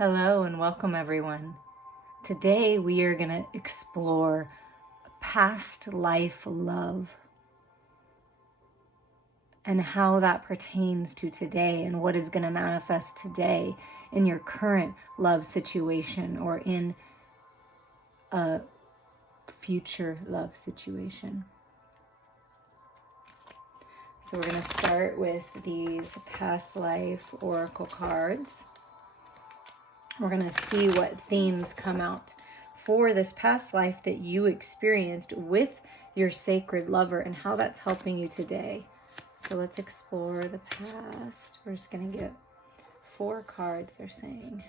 Hello and welcome everyone. Today we are going to explore past life love and how that pertains to today and what is going to manifest today in your current love situation or in a future love situation. So we're going to start with these past life oracle cards. We're going to see what themes come out for this past life that you experienced with your sacred lover and how that's helping you today. So let's explore the past. We're just going to get 4 cards, they're saying.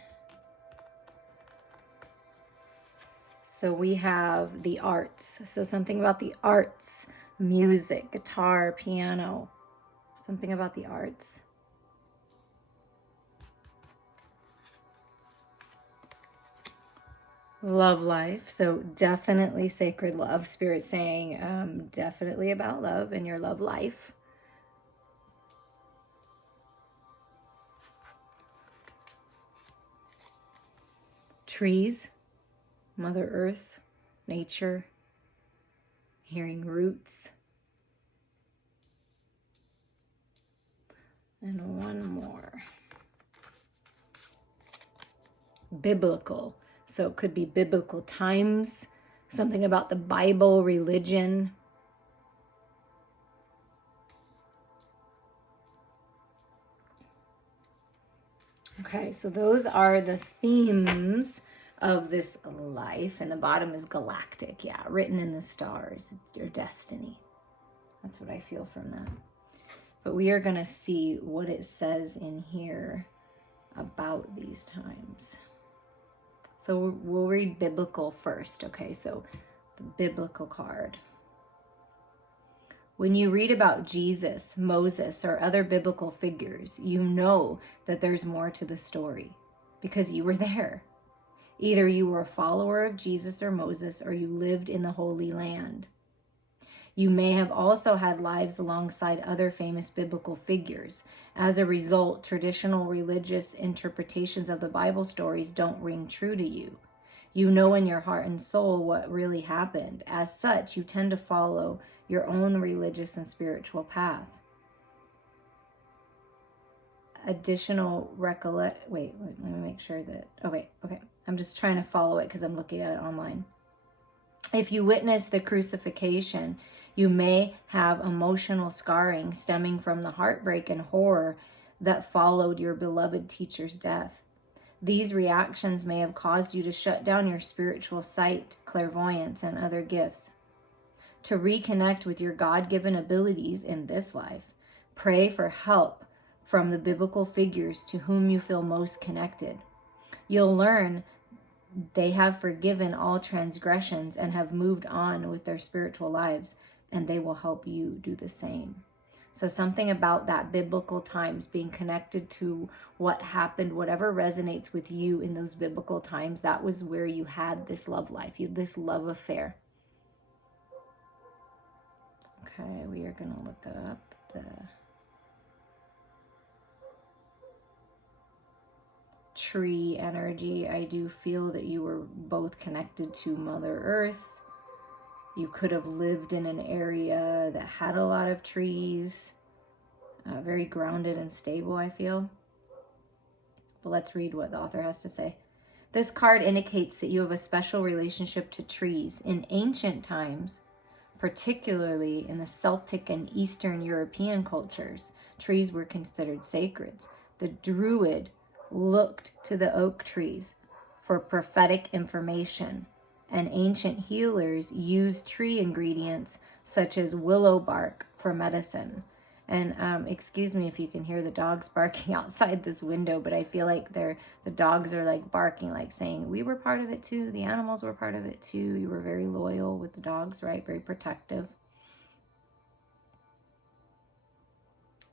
So we have the arts. So something about the arts, music, guitar, piano, something about the arts. Love life. So definitely sacred love. Spirit saying definitely about love and your love life. Trees, Mother Earth, nature, hearing roots. And one more. Biblical. So it could be biblical times, something about the Bible, religion. Okay, so those are the themes of this life. And the bottom is galactic. Yeah, written in the stars. It's your destiny. That's what I feel from that. But we are going to see what it says in here about these times. So we'll read biblical first. Okay, so the biblical card. When you read about Jesus, Moses, or other biblical figures, you know that there's more to the story because you were there. Either you were a follower of Jesus or Moses, or you lived in the Holy Land. You may have also had lives alongside other famous biblical figures. As a result, traditional religious interpretations of the Bible stories don't ring true to you. You know in your heart and soul what really happened. As such, you tend to follow your own religious and spiritual path. Additional wait, let me make sure that, okay. I'm just trying to follow it because I'm looking at it online. If you witness the crucifixion, you may have emotional scarring stemming from the heartbreak and horror that followed your beloved teacher's death. These reactions may have caused you to shut down your spiritual sight, clairvoyance, and other gifts. To reconnect with your God-given abilities in this life, pray for help from the biblical figures to whom you feel most connected. You'll learn they have forgiven all transgressions and have moved on with their spiritual lives, and they will help you do the same. So something about that biblical times, being connected to what happened, whatever resonates with you in those biblical times, that was where you had this love life, this love affair. Okay, we are going to look up the tree energy. I do feel that you were both connected to Mother Earth. You could have lived in an area that had a lot of trees. Very grounded and stable, I feel. But let's read what the author has to say. This card indicates that you have a special relationship to trees. In ancient times, particularly in the Celtic and Eastern European cultures, trees were considered sacred. The Druid looked to the oak trees for prophetic information, and ancient healers used tree ingredients such as willow bark for medicine. And excuse me if you can hear the dogs barking outside this window, but I feel like the dogs are like barking, like saying, we were part of it too. The animals were part of it too. You were very loyal with the dogs, right? Very protective.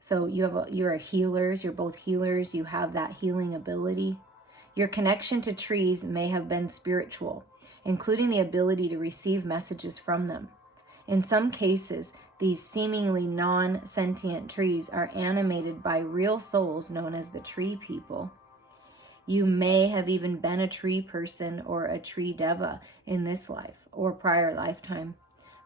So you're healers. You're both healers. You have that healing ability. Your connection to trees may have been spiritual, including the ability to receive messages from them. In some cases, these seemingly non-sentient trees are animated by real souls known as the tree people. You may have even been a tree person or a tree deva in this life or prior lifetime.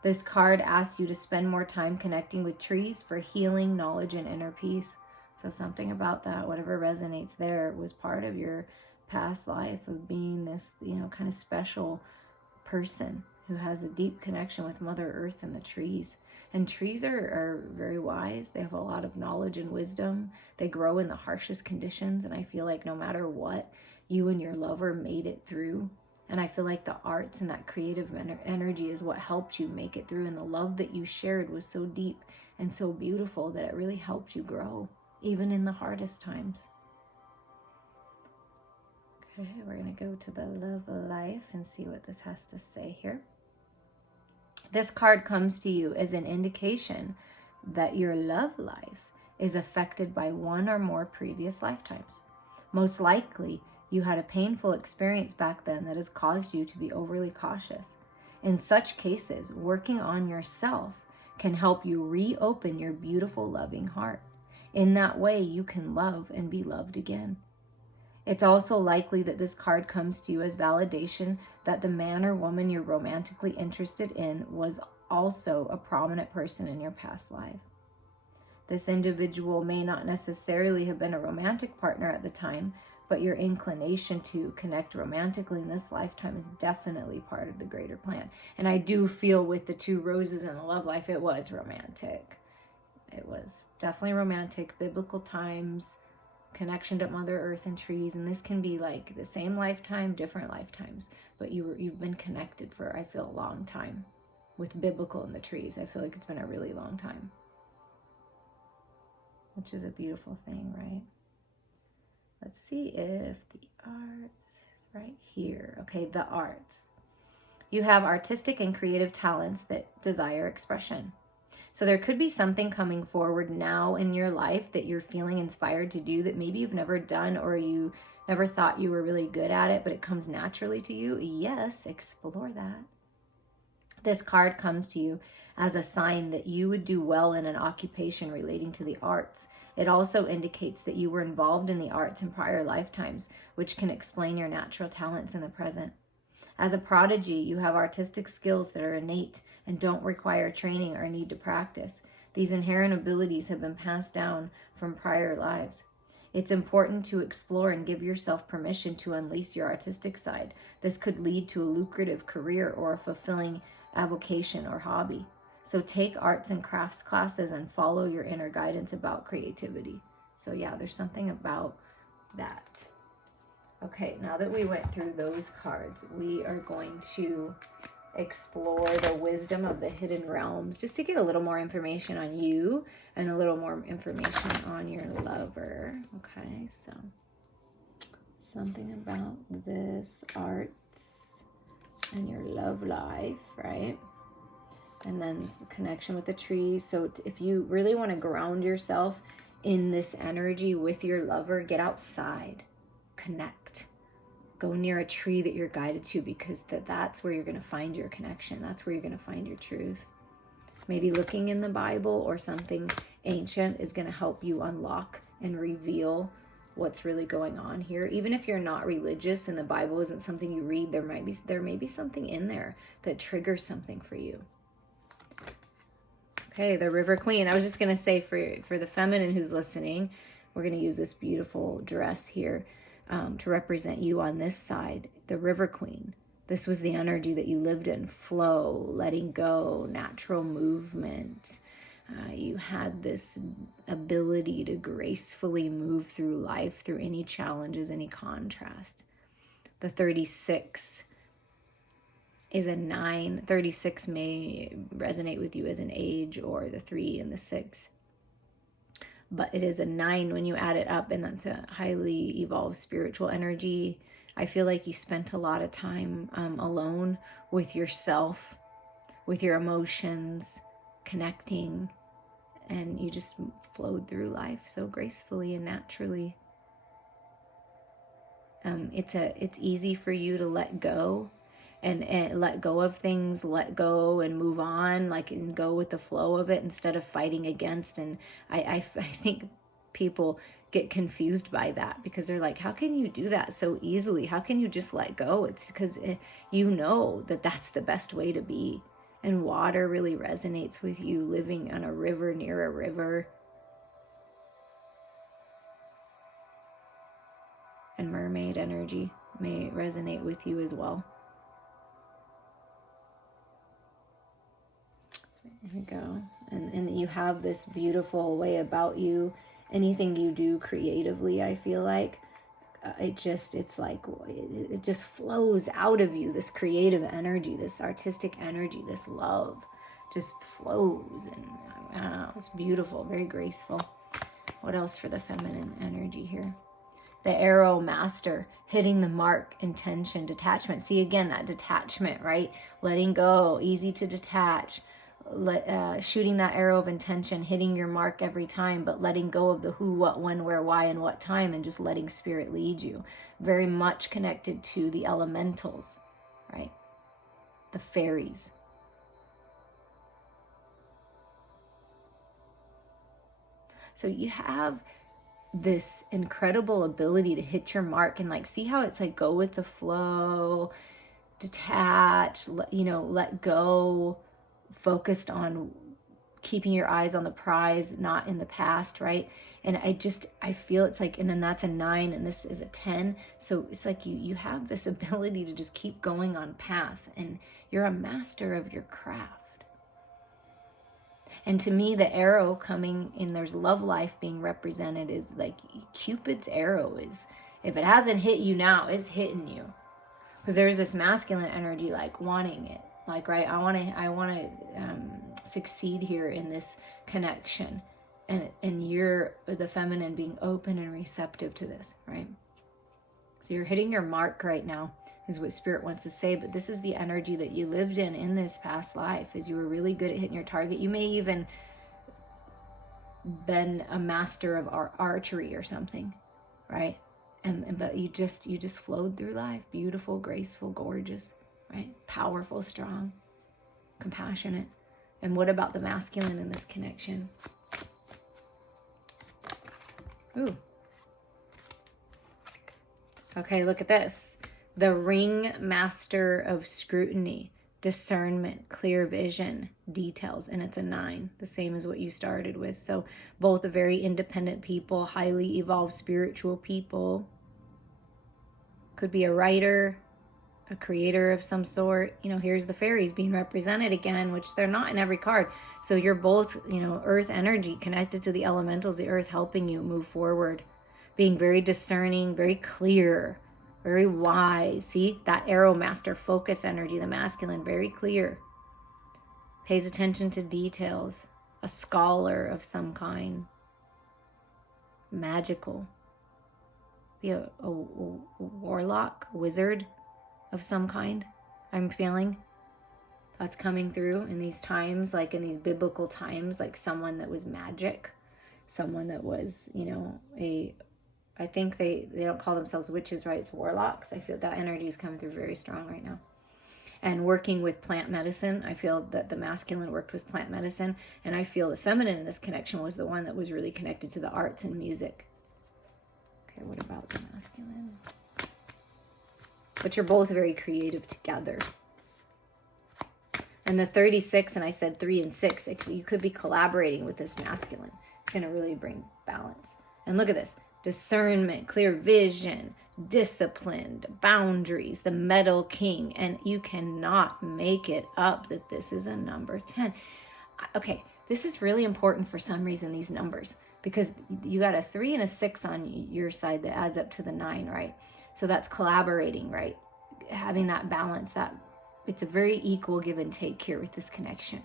This card asks you to spend more time connecting with trees for healing, knowledge, and inner peace. So something about that, whatever resonates there, was part of your past life of being this, kind of special person who has a deep connection with Mother Earth and the trees. And trees are very wise. They have a lot of knowledge and wisdom. They grow in the harshest conditions. And I feel like no matter what, you and your lover made it through. And I feel like the arts and that creative energy is what helped you make it through. And the love that you shared was so deep and so beautiful that it really helped you grow, even in the hardest times. Okay, we're going to go to the love life and see what this has to say here. This card comes to you as an indication that your love life is affected by one or more previous lifetimes. Most likely, you had a painful experience back then that has caused you to be overly cautious. In such cases, working on yourself can help you reopen your beautiful, loving heart. In that way, you can love and be loved again. It's also likely that this card comes to you as validation that the man or woman you're romantically interested in was also a prominent person in your past life. This individual may not necessarily have been a romantic partner at the time, but your inclination to connect romantically in this lifetime is definitely part of the greater plan. And I do feel with the 2 roses in the love life, it was romantic. It was definitely romantic, biblical times, connection to Mother Earth and trees. And this can be like the same lifetime, different lifetimes, but you've been connected for, I feel, a long time with biblical and the trees. I feel like it's been a really long time, which is a beautiful thing, right? Let's see if the arts is right here. Okay, the arts. You have artistic and creative talents that desire expression. So there could be something coming forward now in your life that you're feeling inspired to do that maybe you've never done or you never thought you were really good at it, but it comes naturally to you. Yes, explore that. This card comes to you as a sign that you would do well in an occupation relating to the arts. It also indicates that you were involved in the arts in prior lifetimes, which can explain your natural talents in the present. As a prodigy, you have artistic skills that are innate and don't require training or need to practice. These inherent abilities have been passed down from prior lives. It's important to explore and give yourself permission to unleash your artistic side. This could lead to a lucrative career or a fulfilling avocation or hobby. So take arts and crafts classes and follow your inner guidance about creativity. So yeah, there's something about that. Okay, now that we went through those cards, we are going to explore the wisdom of the hidden realms just to get a little more information on you and a little more information on your lover. Okay, so something about this arts and your love life, right? And then connection with the trees. So if you really want to ground yourself in this energy with your lover, get outside, connect. Go near a tree that you're guided to, because that's where you're going to find your connection. That's where you're going to find your truth. Maybe looking in the Bible or something ancient is going to help you unlock and reveal what's really going on here. Even if you're not religious and the Bible isn't something you read, there may be something in there that triggers something for you. Okay, the River Queen. I was just going to say for the feminine who's listening, we're going to use this beautiful dress here to represent you on this side, the River Queen. This was the energy that you lived in, flow, letting go, natural movement. You had this ability to gracefully move through life, through any challenges, any contrast. The 36 is a 9. 36 may resonate with you as an age, or the 3 and the 6. But it is a 9 when you add it up, and that's a highly evolved spiritual energy. I feel like you spent a lot of time alone with yourself, with your emotions, connecting, and you just flowed through life so gracefully and naturally. It's easy for you to let go and let go of things, let go and move on, and go with the flow of it instead of fighting against. And I think people get confused by that, because they're like, how can you do that so easily? How can you just let go? It's because you know that that's the best way to be. And water really resonates with you, living on a river, near a river. And mermaid energy may resonate with you as well. There we go. And you have this beautiful way about you. Anything you do creatively, I feel like, it just flows out of you. This creative energy, this artistic energy, this love just flows. And I don't know, it's beautiful, very graceful. What else for the feminine energy here? The arrow master, hitting the mark, intention, detachment. See, again, that detachment, right? Letting go, easy to detach. Shooting that arrow of intention, hitting your mark every time, but letting go of the who, what, when, where, why, and what time, and just letting spirit lead you. Very much connected to the elementals, right? The fairies. So you have this incredible ability to hit your mark and like, see how it's like, go with the flow, detach, let go, focused on keeping your eyes on the prize, not in the past, right? And I feel it's like, and then that's a 9 and this is a 10. So it's like you have this ability to just keep going on path, and you're a master of your craft. And to me, the arrow coming in, there's love life being represented, is like Cupid's arrow is, if it hasn't hit you now, it's hitting you. Because there's this masculine energy, like wanting it. Like, right, I want to succeed here in this connection. And you're the feminine being open and receptive to this, right? So you're hitting your mark right now, is what spirit wants to say. But this is the energy that you lived in this past life, is you were really good at hitting your target. You may even been a master of archery or something, right? But you just flowed through life, beautiful, graceful, gorgeous, right? Powerful, strong, compassionate. And what about the masculine in this connection? Ooh. Okay, look at this. The ring master of scrutiny, discernment, clear vision, details, and it's a 9, the same as what you started with. So both are very independent people, highly evolved spiritual people. Could be a writer, a creator of some sort. Here's the fairies being represented again, which they're not in every card. So you're both, earth energy connected to the elementals, the earth helping you move forward, being very discerning, very clear, very wise. See, that arrow master focus energy, the masculine, very clear, pays attention to details, a scholar of some kind, magical, be a warlock, wizard of some kind. I'm feeling that's coming through in these times, like in these biblical times, like someone that was magic, someone that was, I think they don't call themselves witches, right? It's warlocks. I feel that energy is coming through very strong right now. And working with plant medicine, I feel that the masculine worked with plant medicine, and I feel the feminine in this connection was the one that was really connected to the arts and music. Okay, what about the masculine? But you're both very creative together. And the 36, and I said 3 and 6, you could be collaborating with this masculine. It's going to really bring balance. And look at this. Discernment, clear vision, disciplined, boundaries, the metal king. And you cannot make it up that this is a number 10. Okay, this is really important for some reason, these numbers, because you got a 3 and a 6 on your side that adds up to the 9, right? So that's collaborating, right? Having that balance, that it's a very equal give and take here with this connection.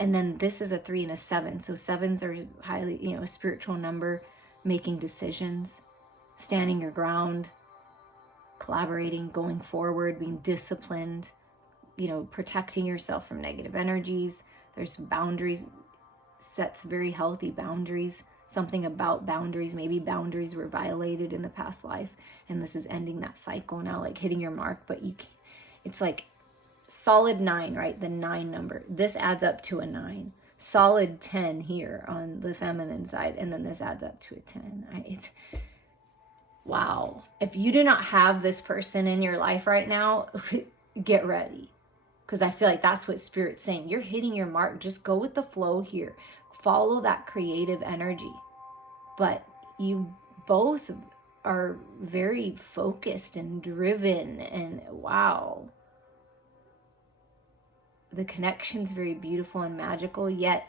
And then this is a 3 and a 7. So 7s are highly, a spiritual number, making decisions, standing your ground, collaborating, going forward, being disciplined, protecting yourself from negative energies. There's boundaries, sets very healthy boundaries. Something about boundaries, maybe boundaries were violated in the past life, and this is ending that cycle now, like hitting your mark. But you can't, it's like solid 9, right? The 9 number. This adds up to a 9. solid 10 here on the feminine side, and then this adds up to a 10. It's wow. If you do not have this person in your life right now, get ready, because I feel like that's what Spirit's saying. You're hitting your mark. Just go with the flow here. Follow that creative energy. But you both are very focused and driven, and wow. The connection's very beautiful and magical, yet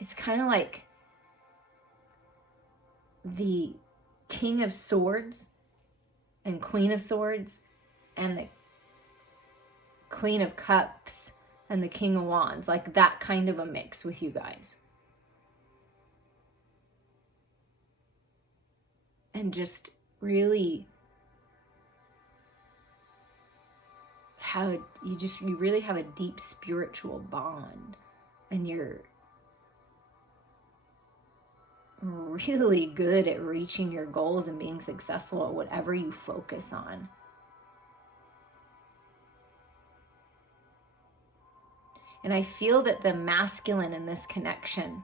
it's kind of like the King of Swords and Queen of Swords and the Queen of Cups and the King of Wands, like that kind of a mix with you guys. And just really you really have a deep spiritual bond, and you're really good at reaching your goals and being successful at whatever you focus on. And I feel that the masculine in this connection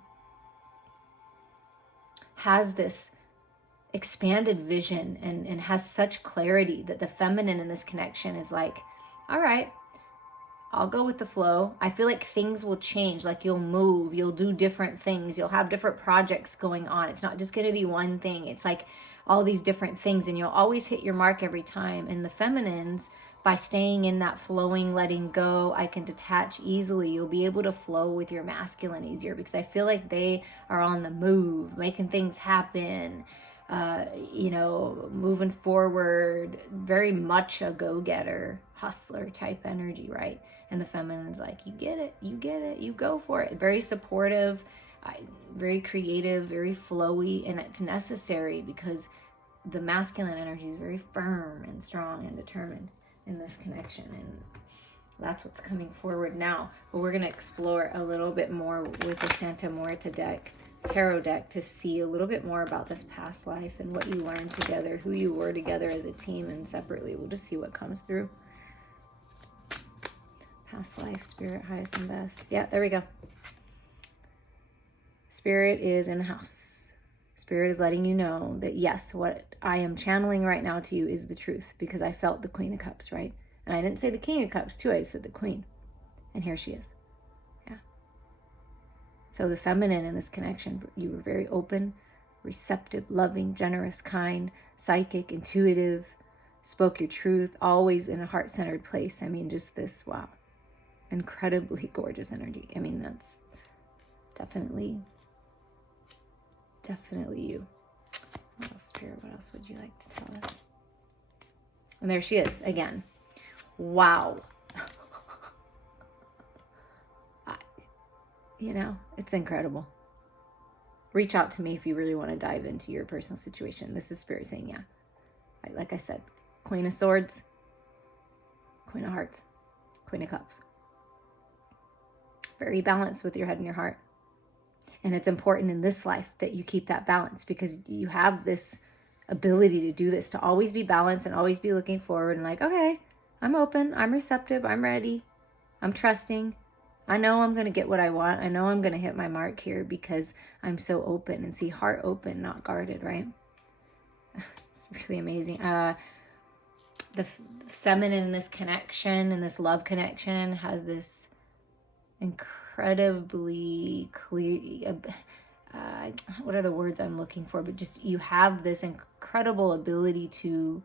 has this expanded vision and has such clarity, that the feminine in this connection is like, all right, I'll go with the flow. I feel like things will change, like you'll move, you'll do different things, you'll have different projects going on. It's not just going to be one thing. It's like all these different things, and you'll always hit your mark every time. And the feminines, by staying in that flowing, letting go, I can detach easily, you'll be able to flow with your masculine easier, because I feel like they are on the move, making things happen, moving forward, very much a go-getter, hustler type energy, right? And the feminine's like, you get it, you go for it. Very supportive, very creative, very flowy, and it's necessary because the masculine energy is very firm and strong and determined in this connection, and that's what's coming forward now. But we're going to explore a little bit more with the Santa Muerte tarot deck to see a little bit more about this past life and what you learned together, who you were together as a team and separately. We'll just see what comes through. Past life, Spirit, highest and best. Yeah, there we go. Spirit is in the house. Spirit is letting you know that yes, what I am channeling right now to you is the truth, because I felt the Queen of Cups, right? And I didn't say the King of Cups too, I said the Queen. And here she is. Yeah. So the feminine in this connection, you were very open, receptive, loving, generous, kind, psychic, intuitive, spoke your truth, always in a heart-centered place. I mean, just this, wow, incredibly gorgeous energy. I mean, that's definitely you. What else, Spirit? What else would you like to tell us? And there she is again. Wow. It's incredible. Reach out to me if you really want to dive into your personal situation. This is Spirit saying, yeah. Like I said, Queen of Swords, Queen of Hearts, Queen of Cups. Very balanced with your head and your heart. And it's important in this life that you keep that balance, because you have this ability to do this, to always be balanced and always be looking forward and like, okay, I'm open, I'm receptive, I'm ready, I'm trusting. I know I'm going to get what I want. I know I'm going to hit my mark here because I'm so open, and see, heart open, not guarded, right? It's really amazing. The feminine in this connection, in this love connection, has this incredibly clear, what are the words I'm looking for? But just, you have this incredible ability to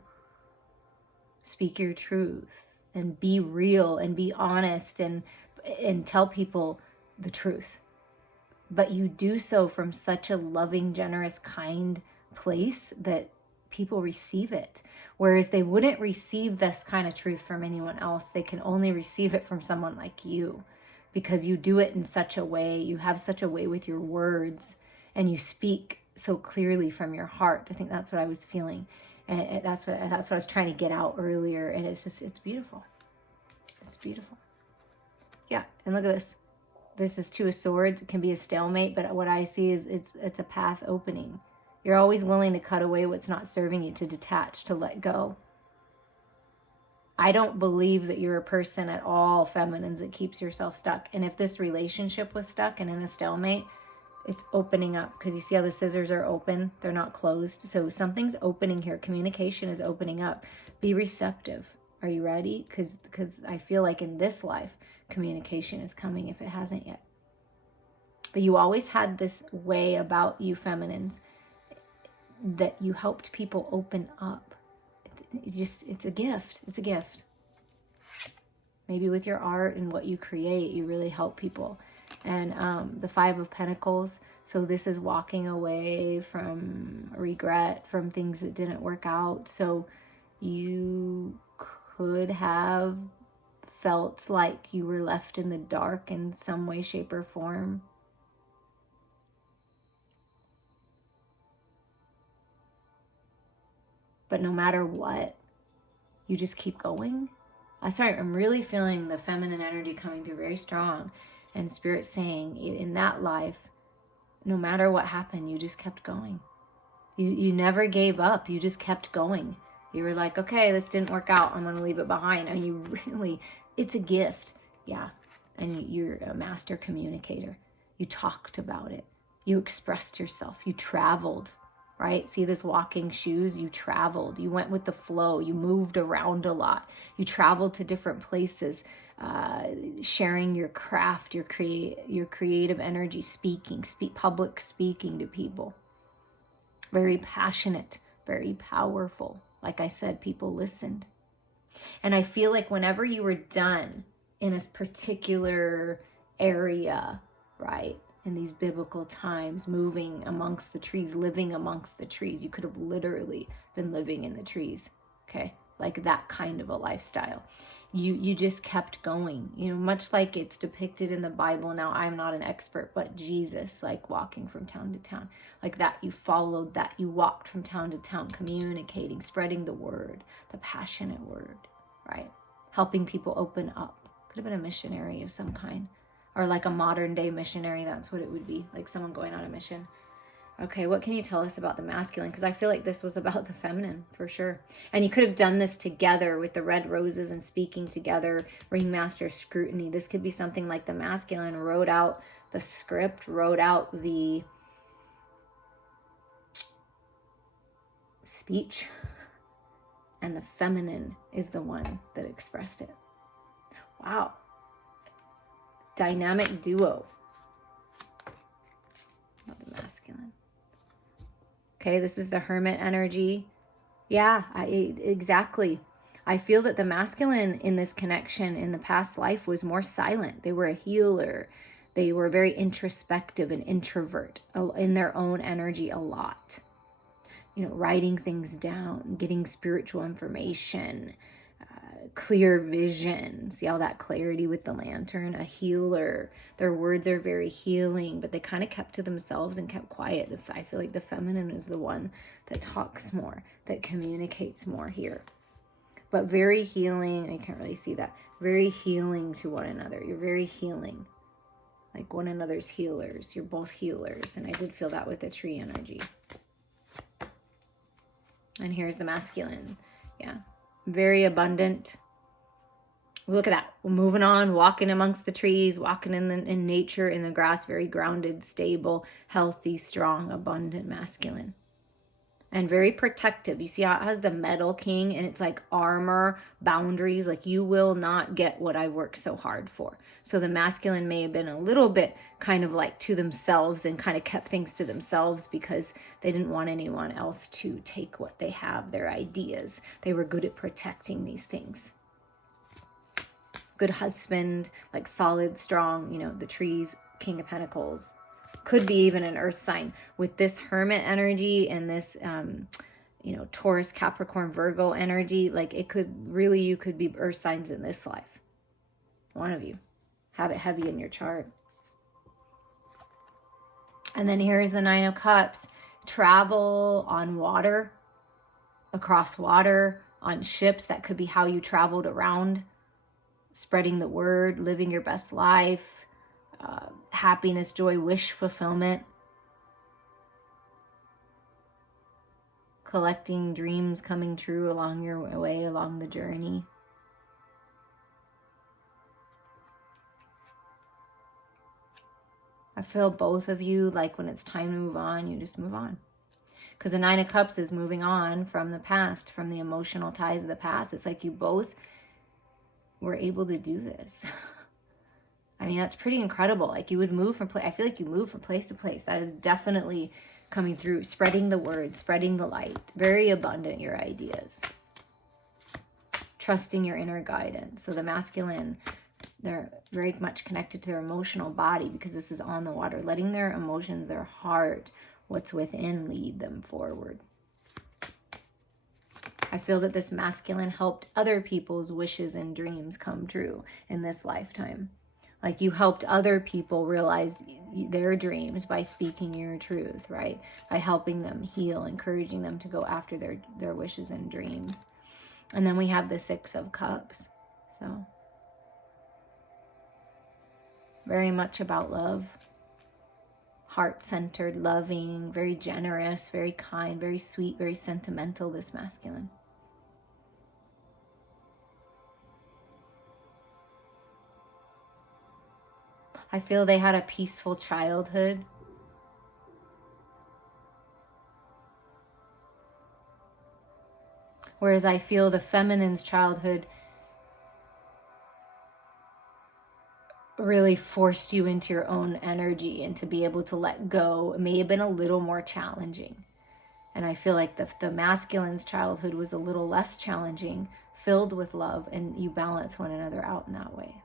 speak your truth and be real and be honest and tell people the truth. But you do so from such a loving, generous, kind place that people receive it. Whereas they wouldn't receive this kind of truth from anyone else. They can only receive it from someone like you, because you do it in such a way, you have such a way with your words, and you speak so clearly from your heart. I think that's what I was feeling. And that's what I was trying to get out earlier. And it's beautiful. It's beautiful. Yeah, and look at this. This is Two of Swords. It can be a stalemate, but what I see is it's a path opening. You're always willing to cut away what's not serving you, to detach, to let go. I don't believe that you're a person at all, feminines, that keeps yourself stuck. And if this relationship was stuck and in a stalemate, it's opening up, because you see how the scissors are open, they're not closed. So something's opening here. Communication is opening up. Be receptive. Are you ready? Because I feel like in this life, communication is coming if it hasn't yet. But you always had this way about you, feminines, that you helped people open up. It's a gift. It's a gift. Maybe with your art and what you create, you really help people. And the Five of Pentacles. So this is walking away from regret, from things that didn't work out. So you could have felt like you were left in the dark in some way, shape, or form. But no matter what, you just keep going. I'm really feeling the feminine energy coming through very strong. And Spirit saying, in that life, no matter what happened, you just kept going. You never gave up. You just kept going. You were like, okay, this didn't work out. I'm going to leave it behind. And you really, it's a gift. Yeah. And you're a master communicator. You talked about it. You expressed yourself. You traveled, right? See this walking shoes? You traveled. You went with the flow. You moved around a lot. You traveled to different places, sharing your craft, your creative energy, public speaking to people. Very passionate, very powerful. Like I said, people listened. And I feel like whenever you were done in a particular area, right, in these biblical times, moving amongst the trees, living amongst the trees, you could have literally been living in the trees, okay? Like that kind of a lifestyle. You just kept going, much like it's depicted in the Bible. Now, I'm not an expert, but Jesus, like walking from town to town, like that, you followed that, you walked from town to town, communicating, spreading the word, the passionate word, right? Helping people open up. Could have been a missionary of some kind, or like a modern day missionary. That's what it would be, like someone going on a mission. Okay, what can you tell us about the masculine? Because I feel like this was about the feminine for sure. And you could have done this together with the red roses and speaking together, ringmaster scrutiny. This could be something like the masculine wrote out the script, wrote out the speech, and the feminine is the one that expressed it. Wow. Dynamic duo. Not the masculine. Okay, this is the Hermit energy. Yeah, exactly. I feel that the masculine in this connection in the past life was more silent. They were a healer. They were very introspective and introvert in their own energy a lot. Writing things down, getting spiritual information, clear vision. See all that clarity with the lantern? A healer. Their words are very healing, but they kind of kept to themselves and kept quiet. I feel like the feminine is the one that talks more, that communicates more here. But very healing. I can't really see that. Very healing to one another. You're very healing. Like one another's healers. You're both healers. And I did feel that with the tree energy. And here's the masculine. Yeah. Very abundant. Look at that. We're moving on, walking amongst the trees, walking in nature, in the grass, very grounded, stable, healthy, strong, abundant, masculine. And very protective. You see how it has the metal king and it's like armor, boundaries, like you will not get what I worked so hard for. So the masculine may have been a little bit kind of like to themselves and kind of kept things to themselves because they didn't want anyone else to take what they have, their ideas. They were good at protecting these things. Good husband, like solid, strong, the trees, King of Pentacles. Could be even an earth sign with this Hermit energy and this, Taurus, Capricorn, Virgo energy. Like you could be earth signs in this life. One of you. Have it heavy in your chart. And then here's the Nine of Cups. Travel on water, across water, on ships. That could be how you traveled around. Spreading the word, living your best life, happiness, joy, wish fulfillment, collecting dreams coming true along your way, along the journey. feel both of you, like when it's time to move on, you just move on. Because the Nine of Cups is moving on from the past, from the emotional ties of the past. It's like you both were able to do this. I mean, that's pretty incredible. Like you would move from place. I feel like you move from place to place. That is definitely coming through. Spreading the word, spreading the light. Very abundant, your ideas. Trusting your inner guidance. So the masculine, they're very much connected to their emotional body because this is on the water. Letting their emotions, their heart, what's within, lead them forward. I feel that this masculine helped other people's wishes and dreams come true in this lifetime. Like you helped other people realize their dreams by speaking your truth, right? By helping them heal, encouraging them to go after their wishes and dreams. And then we have the Six of Cups. So very much about love. Heart-centered, loving, very generous, very kind, very sweet, very sentimental, this masculine. I feel they had a peaceful childhood. Whereas I feel the feminine's childhood really forced you into your own energy and to be able to let go. It may have been a little more challenging. And I feel like the masculine's childhood was a little less challenging, filled with love, and you balance one another out in that way.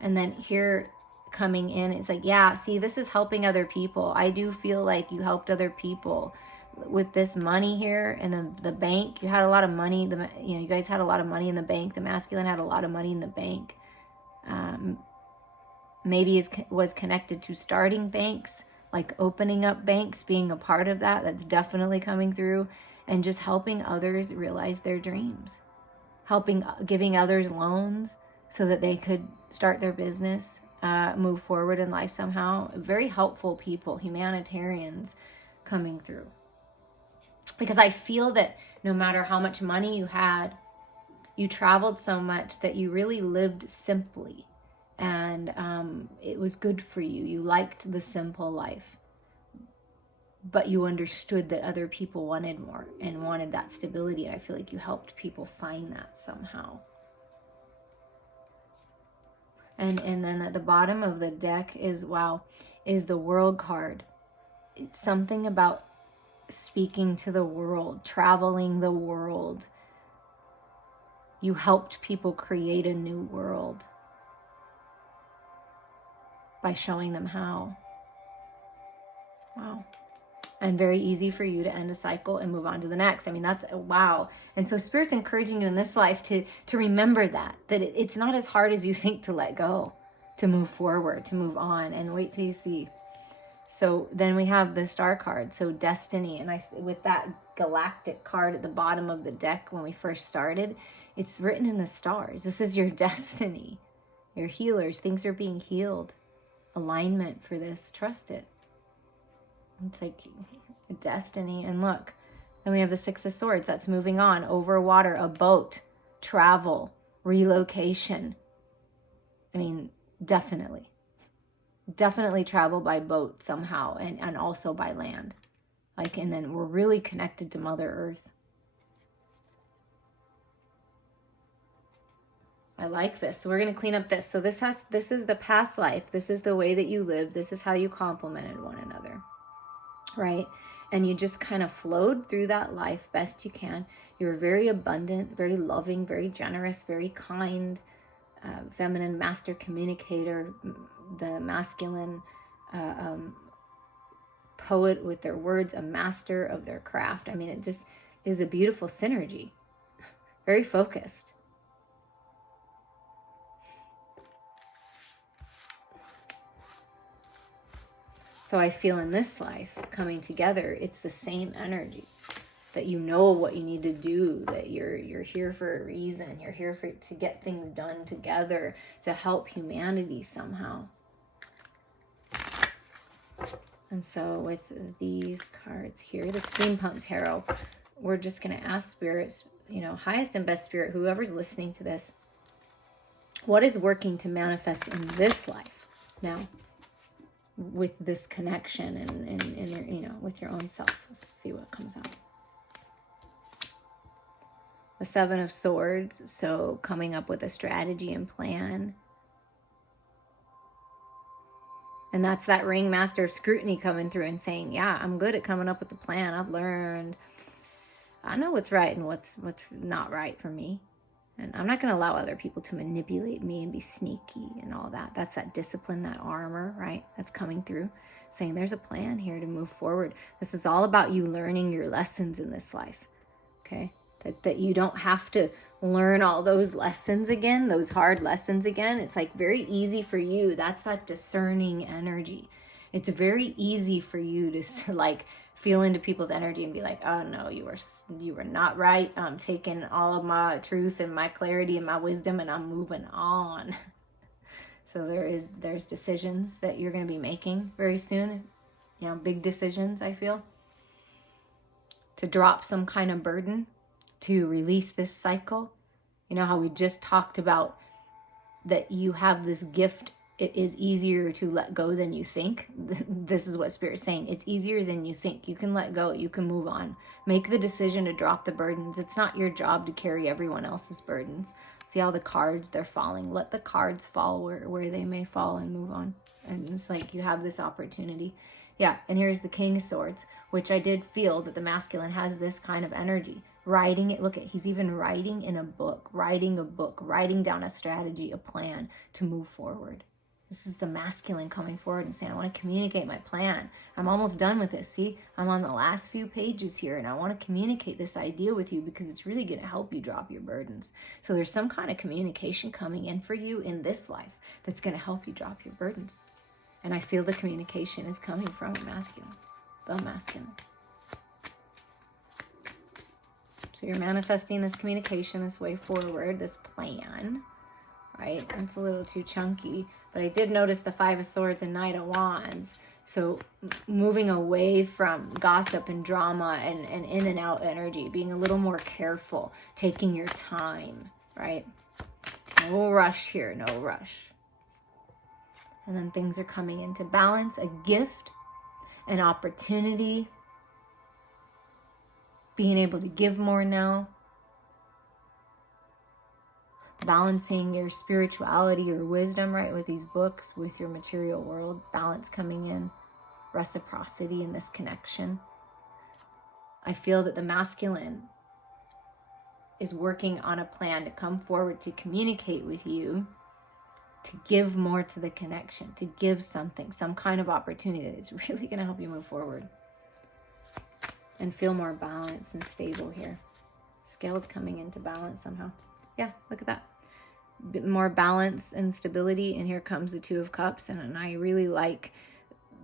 And then here coming in, it's like, yeah, see, this is helping other people. I do feel like you helped other people with this money here. And then the bank, you had a lot of money. You guys had a lot of money in the bank. The masculine had a lot of money in the bank. Maybe was connected to starting banks, like opening up banks, being a part of that. That's definitely coming through. And just helping others realize their dreams. Giving others loans so that they could start their business, move forward in life somehow. Very helpful people, humanitarians coming through. Because I feel that no matter how much money you had, you traveled so much that you really lived simply. And it was good for you. You liked the simple life. But you understood that other people wanted more and wanted that stability. And I feel like you helped people find that somehow. And then at the bottom of the deck is the World card. It's something about speaking to the world, traveling the world. You helped people create a new world by showing them how. Wow. And very easy for you to end a cycle and move on to the next. I mean, that's wow. And so Spirit's encouraging you in this life to remember that it's not as hard as you think to let go, to move forward, to move on, and wait till you see. So then we have the Star card, so destiny. And with that galactic card at the bottom of the deck when we first started, it's written in the stars. This is your destiny. Your healers, things are being healed. Alignment for this, trust it. It's like a destiny. And look, then we have the Six of Swords. That's moving on, over water, a boat, travel, relocation. I mean, definitely travel by boat somehow, and also by land. And then we're really connected to Mother Earth. I like this. So we're going to clean up this. So this is the past life. This is the way that you lived. This is how you complemented one another. Right? And you just kind of flowed through that life best you can. You were very abundant, very loving, very generous, very kind, feminine master communicator, the masculine poet with their words, a master of their craft. I mean, it was a beautiful synergy, very focused. So I feel in this life coming together, it's the same energy, that you know what you need to do, that you're here for a reason. You're here to get things done together, to help humanity somehow. And so with these cards here, the Steampunk Tarot, we're just going to ask spirits, highest and best spirit, whoever's listening to this, what is working to manifest in this life now? with this connection and your, you know, with your own self. Let's see what comes out. The Seven of Swords, so coming up with a strategy and plan. And that's that ringmaster of scrutiny coming through and saying, yeah, I'm good at coming up with the plan. I've learned. I know what's right and what's not right for me. And I'm not going to allow other people to manipulate me and be sneaky and all that. That's that discipline, that armor, right? That's coming through, saying there's a plan here to move forward. This is all about you learning your lessons in this life, okay? That you don't have to learn all those lessons again, those hard lessons again. It's like very easy for you. That's that discerning energy. It's very easy for you to like feel into people's energy and be like, oh no, you were not right. I'm taking all of my truth and my clarity and my wisdom and I'm moving on. So there's decisions that you're going to be making very soon. You know, big decisions, I feel. To drop some kind of burden, to release this cycle. You know how we just talked about that you have this gift. It is easier to let go than you think. This is what Spirit's saying. It's easier than you think. You can let go. You can move on. Make the decision to drop the burdens. It's not your job to carry everyone else's burdens. See how the cards, they're falling. Let the cards fall where they may fall and move on. And it's like you have this opportunity. Yeah, and here's the King of Swords, which I did feel that the masculine has this kind of energy. Writing it, look at, he's even writing in a book, writing down a strategy, a plan to move forward. This is the masculine coming forward and saying, I want to communicate my plan. I'm almost done with this. See, I'm on the last few pages here and I want to communicate this idea with you because it's really going to help you drop your burdens. So there's some kind of communication coming in for you in this life that's going to help you drop your burdens. And I feel the communication is coming from a masculine, the masculine. So you're manifesting this communication, this way forward, this plan, right? It's a little too chunky, but I did notice the Five of Swords and Knight of Wands. So moving away from gossip and drama and in and out energy, being a little more careful, taking your time, right? No rush here, no rush. And then things are coming into balance, a gift, an opportunity, being able to give more now, balancing your spirituality or wisdom, right, with these books, with your material world, balance coming in, reciprocity in this connection. I feel that the masculine is working on a plan to come forward to communicate with you, to give more to the connection, to give something, some kind of opportunity that is really going to help you move forward and feel more balanced and stable here. Scales coming into balance somehow. Yeah, look at that. Bit more balance and stability. And here comes the Two of Cups. And I really like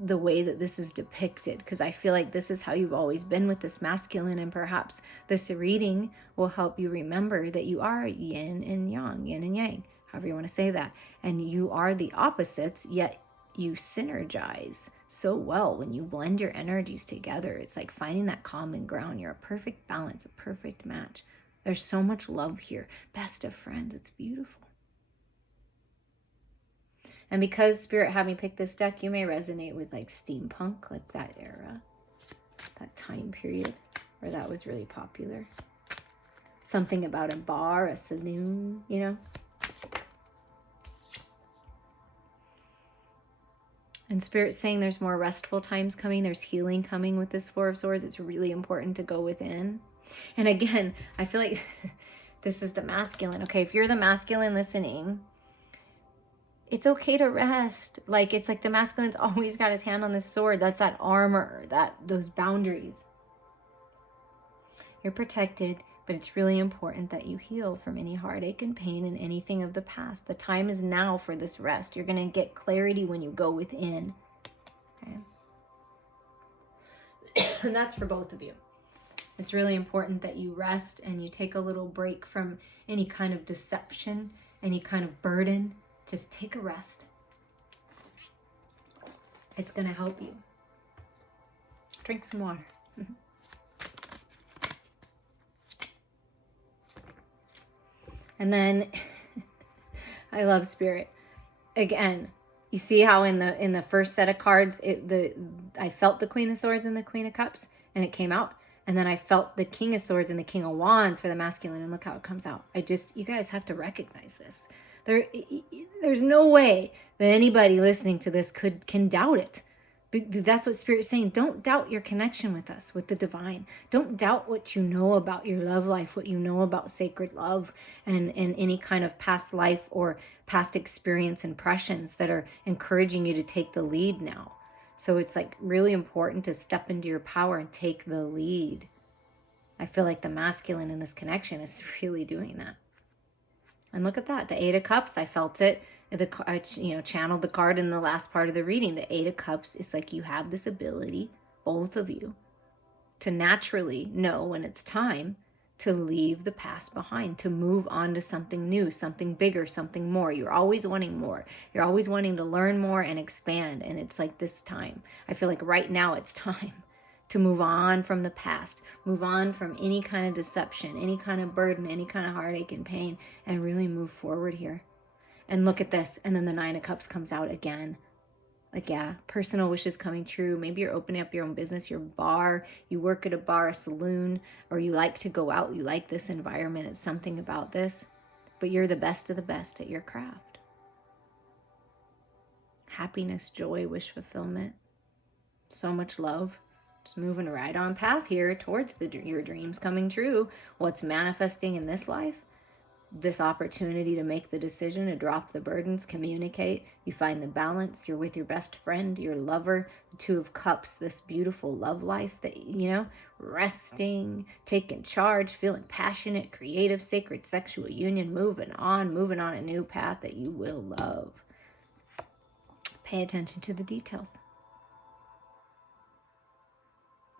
the way that this is depicted, because I feel like this is how you've always been with this masculine, and perhaps this reading will help you remember that you are yin and yang, yin and yang, however you want to say that. And you are the opposites, yet you synergize so well when you blend your energies together. It's like finding that common ground. You're a perfect balance, a perfect match. There's so much love here. Best of friends. It's beautiful. And because Spirit had me pick this deck, you may resonate with like steampunk, like that era, that time period where that was really popular. Something about a bar, a saloon, you know? And Spirit's saying there's more restful times coming. There's healing coming with this Four of Swords. It's really important to go within. And again, I feel like this is the masculine. Okay, if you're the masculine listening, it's okay to rest. Like, it's like the masculine's always got his hand on the sword. That's that armor, those boundaries. You're protected, but it's really important that you heal from any heartache and pain and anything of the past. The time is now for this rest. You're going to get clarity when you go within. Okay? And that's for both of you. It's really important that you rest and you take a little break from any kind of deception, any kind of burden. Just take a rest. It's going to help you. Drink some water. And then I love Spirit. Again, You see how in the first set of cards, I felt the Queen of Swords and the Queen of Cups, and it came out. And then I felt the King of Swords and the King of Wands for the masculine, and look how it comes out. You guys have to recognize this. There's no way that anybody listening to this can doubt it. That's what Spirit's saying. Don't doubt your connection with us, with the divine. Don't doubt what you know about your love life, what you know about sacred love and any kind of past life or past experience impressions that are encouraging you to take the lead now. So it's like really important to step into your power and take the lead. I feel like the masculine in this connection is really doing that. And look at that, the Eight of Cups, I felt it. I channeled the card in the last part of the reading. The Eight of Cups is like you have this ability, both of you, to naturally know when it's time to leave the past behind, to move on to something new, something bigger, something more. You're always wanting more. You're always wanting to learn more and expand. And it's like this time. I feel like right now it's time to move on from the past, move on from any kind of deception, any kind of burden, any kind of heartache and pain, and really move forward here. And look at this. And then the Nine of Cups comes out again. Like, yeah, personal wishes coming true. Maybe you're opening up your own business, your bar, you work at a bar, a saloon, or you like to go out, you like this environment. It's something about this, but you're the best of the best at your craft. Happiness, joy, wish fulfillment, so much love. Just moving right on path here towards your dreams coming true. What's manifesting in this life? This opportunity to make the decision, to drop the burdens, communicate. You find the balance. You're with your best friend, your lover, the Two of Cups, this beautiful love life that, resting, taking charge, feeling passionate, creative, sacred, sexual union, moving on a new path that you will love. Pay attention to the details.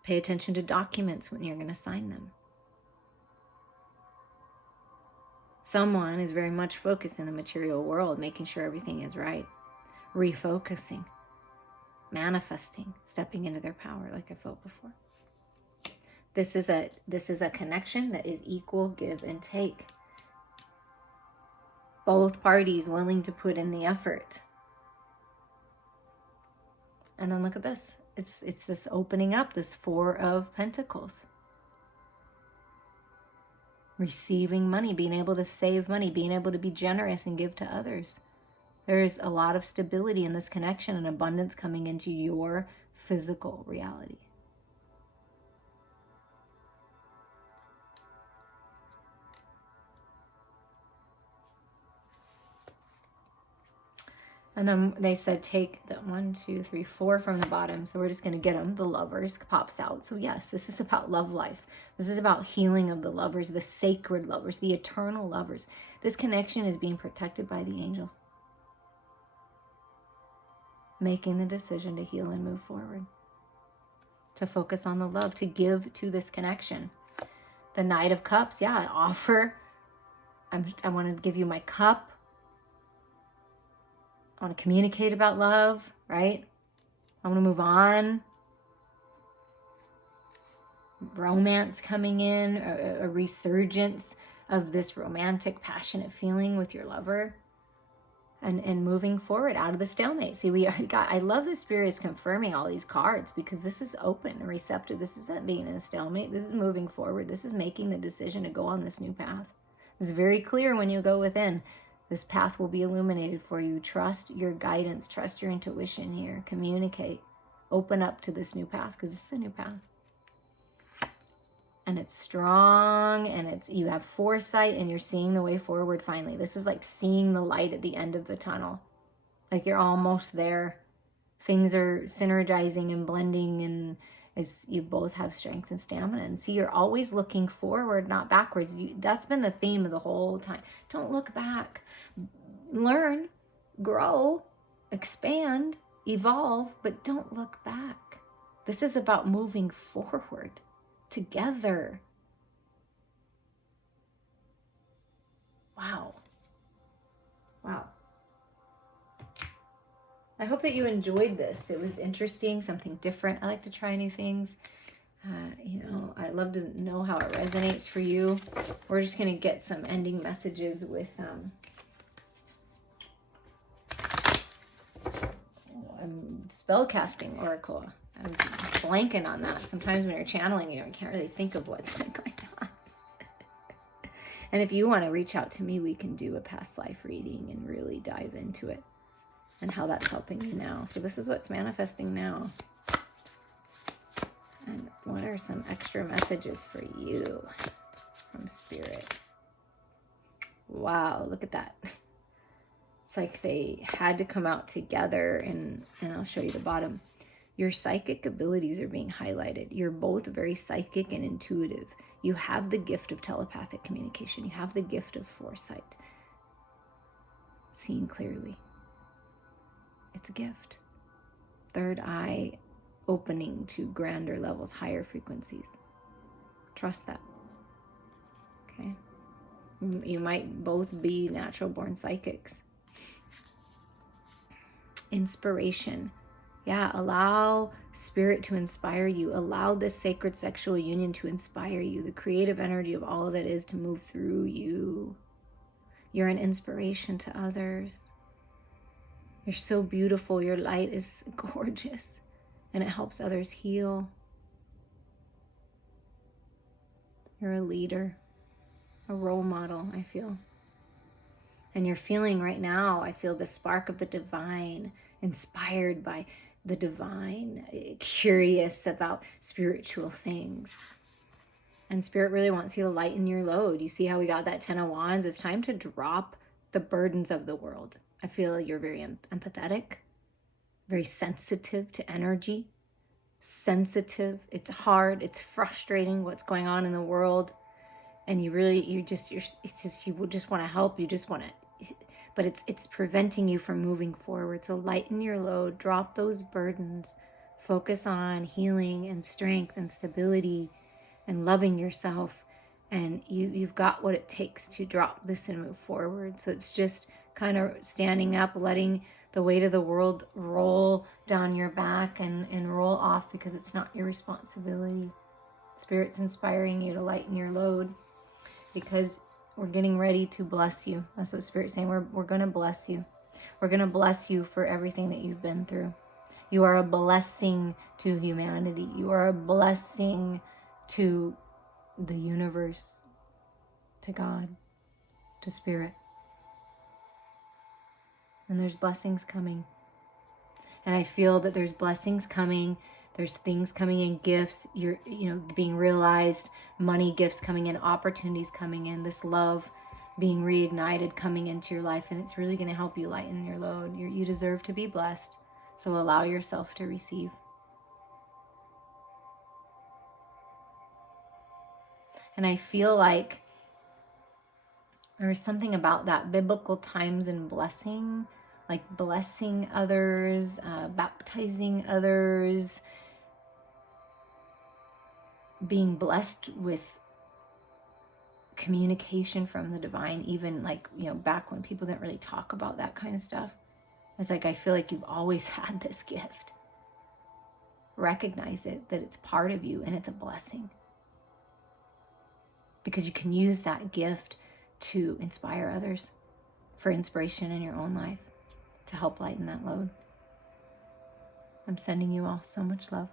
Pay attention to documents when you're going to sign them. Someone is very much focused in the material world, making sure everything is right. Refocusing, manifesting, stepping into their power like I felt before. This is a connection that is equal give and take. Both parties willing to put in the effort. And then look at this. It's this opening up, this Four of Pentacles. Receiving money, being able to save money, being able to be generous and give to others. There's a lot of stability in this connection and abundance coming into your physical reality. And then they said take the 1, 2, 3, 4 from the bottom. So we're just going to get them. The Lovers pops out. So yes, this is about love life. This is about healing of the lovers, the sacred lovers, the eternal lovers. This connection is being protected by the angels. Making the decision to heal and move forward. To focus on the love, to give to this connection. The Knight of Cups, yeah, I offer. I want to give you my cup. I want to communicate about love, right? I want to move on. Romance coming in, a resurgence of this romantic, passionate feeling with your lover. And moving forward out of the stalemate. See, I love the Spirit is confirming all these cards because this is open and receptive. This isn't being in a stalemate. This is moving forward. This is making the decision to go on this new path. It's very clear when you go within. This path will be illuminated for you. Trust your guidance. Trust your intuition here. Communicate. Open up to this new path because this is a new path. And it's strong and you have foresight and you're seeing the way forward finally. This is like seeing the light at the end of the tunnel. Like you're almost there. Things are synergizing and blending and you both have strength and stamina. And see, you're always looking forward, not backwards. That's been the theme of the whole time. Don't look back. Learn, grow, expand, evolve, but don't look back. This is about moving forward together. Wow. Wow. I hope that you enjoyed this. It was interesting, something different. I like to try new things. I love to know how it resonates for you. We're just going to get some ending messages with spellcasting oracle. I'm blanking on that. Sometimes when you're channeling, you can't really think of what's going on. And if you want to reach out to me, we can do a past life reading and really dive into it and how that's helping you now. So this is what's manifesting now. And what are some extra messages for you from Spirit? Wow, look at that. It's like they had to come out together, and I'll show you the bottom. Your psychic abilities are being highlighted. You're both very psychic and intuitive. You have the gift of telepathic communication. You have the gift of foresight. Seeing clearly. It's a gift. Third eye opening to grander levels, higher frequencies. Trust that. Okay? You might both be natural born psychics. Inspiration. Yeah, allow Spirit to inspire you. Allow this sacred sexual union to inspire you. The creative energy of all that is to move through you. You're an inspiration to others. You're so beautiful. Your light is gorgeous. And it helps others heal. You're a leader. A role model, I feel. And you're feeling right now, I feel the spark of the divine, inspired by the divine, curious about spiritual things. And Spirit really wants you to lighten your load. You see how we got that 10 of Wands? It's time to drop the burdens of the world. I feel like you're very empathetic, very sensitive to energy, sensitive. It's hard, it's frustrating what's going on in the world. And you just want to help. You just want to, but it's preventing you from moving forward. So lighten your load, drop those burdens, focus on healing and strength and stability and loving yourself. And you've got what it takes to drop this and move forward. So it's just kind of standing up, letting the weight of the world roll down your back and roll off, because it's not your responsibility. Spirit's inspiring you to lighten your load, because we're getting ready to bless you. That's what Spirit's saying. We're going to bless you. We're going to bless you for everything that you've been through. You are a blessing to humanity. You are a blessing to the universe, to God, to Spirit. And there's blessings coming. And I feel that there's blessings coming. There's things coming in, gifts, you're being realized, money gifts coming in, opportunities coming in, this love being reignited coming into your life. And it's really going to help you lighten your load. You deserve to be blessed. So allow yourself to receive. And I feel like there's something about that biblical times and blessing, like blessing others, baptizing others, being blessed with communication from the divine, even like, back when people didn't really talk about that kind of stuff. It's like, I feel like you've always had this gift. Recognize it, that it's part of you, and it's a blessing. Because you can use that gift to inspire others, for inspiration in your own life, to help lighten that load. I'm sending you all so much love.